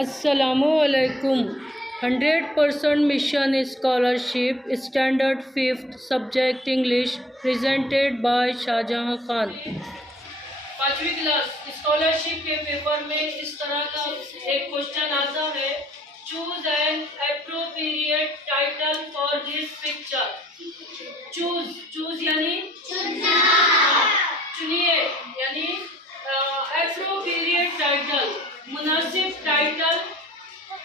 Assalamualaikum. 100% mission scholarship, standard 5th, subject English, presented by Shahjahan Khan. 5वीं class scholarship के paper में इस तरह का एक क्वेश्चन आता है, choose an appropriate title for this picture. Choose यानी चुनिए, यानी एप्रोप्रिएट टाइटल, मुनासिब टाइटल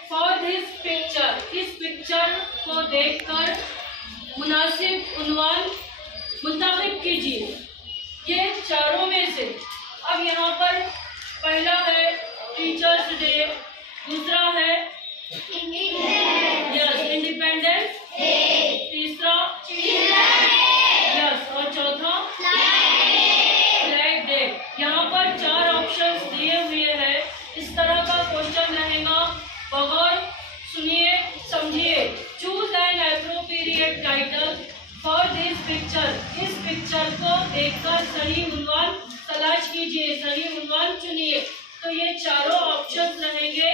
फॉर दिस पिक्चर, इस पिक्चर को देखकर मुनासिब उन्वान मुंतखब कीजिए. ये चारों में से अब यहाँ पर पहला है टीचर्स डे, दूसरा है इंडिपेंडेंस, तीसरा और चौथा फ्लैग डे. यहाँ पर 4 ऑप्शंस दिए हुए हैं. इस तरह का क्वेश्चन रहेगा, बगौर सुनिए समझिए. Choose an appropriate title for this picture, इस पिक्चर को देखकर सही उन्वान तलाश कीजिए, सही उन्वान चुनिए. तो ये चारों ऑप्शंस रहेंगे.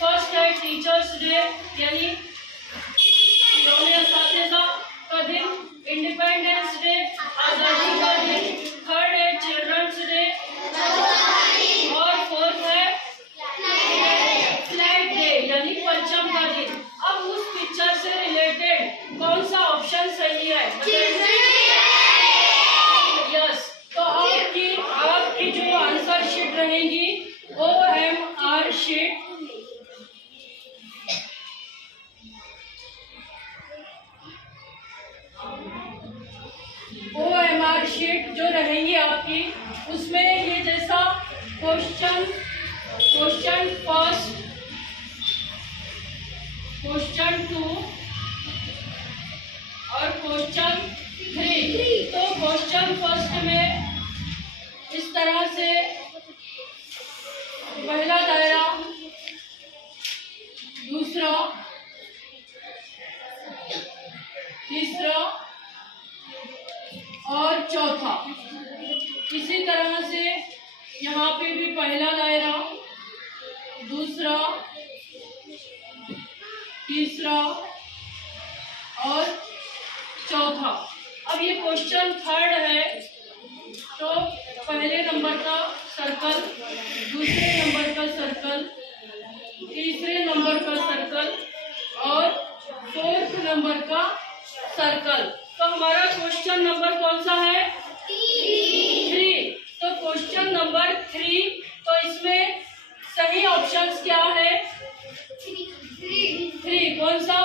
फर्स्ट है टीचर्स डे यानी असातिज़ा का दिन, इंडिपेंडेंस डे आज़ादी का दिन, थर्ड है चिल्ड्रंस डे और फोर्थ है फ्लैग डे यानी परचम का दिन. अब उस पिक्चर से रिलेटेड कौन सा ऑप्शन सही है? यस. तो आपकी जो आंसर शीट रहेगी OMR शीट, OMR शीट जो रहेगी आपकी, उसमें ये जैसा क्वेश्चन फर्स्ट, क्वेश्चन 2 और क्वेश्चन 3. तो क्वेश्चन फर्स्ट में इस तरह से पहला दायरा, दूसरा, तीसरा और चौथा. इसी तरह से यहाँ पे भी पहला दायरा, दूसरा, तीसरा और चौथा. अब ये क्वेश्चन थर्ड है, तो पहले नंबर का सर्कल, दूसरे नंबर का सर्कल, तीसरे नंबर का सर्कल और फोर्थ नंबर का सर्कल. तो हमारा क्वेश्चन नंबर कौन सा है? 3. तो क्वेश्चन नंबर 3, तो इसमें सही ऑप्शंस क्या है? 3. कौन सा?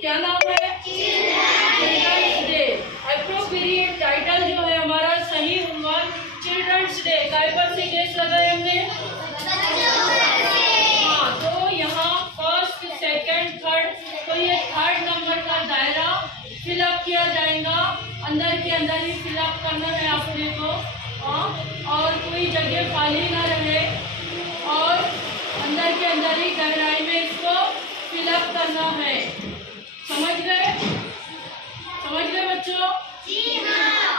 क्या नाम है? Children's day. एप्रोप्रिएट टाइटल जो है हमारा, सही उन्वान चिल्ड्रंस डे. काय पर से केस लगाए हमने? हाँ. तो यहाँ फर्स्ट, सेकंड, थर्ड, तो ये थर्ड नंबर का दायरा फिलअप किया जाएगा. अंदर के अंदर ही फिलअप करना है आपने को, और कोई जगह खाली ना रहे, और अंदर के अंदर ही गहराई में इसको फिलअप करना है. समझ गए बच्चों?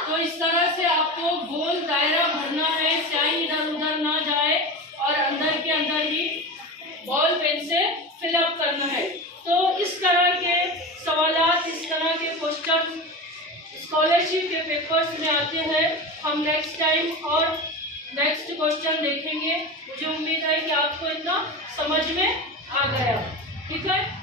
तो इस तरह से आपको गोल दायरा भरना है, स्याही इधर उधर ना जाए, और अंदर के अंदर ही बॉल पेन से फिलअप करना है. तो इस तरह के सवालात, इस तरह के क्वेश्चन स्कॉलरशिप के पेपर्स में आते हैं. हम नेक्स्ट टाइम और नेक्स्ट क्वेश्चन देखेंगे. मुझे उम्मीद है कि आपको इतना समझ में आ गया. ठीक है.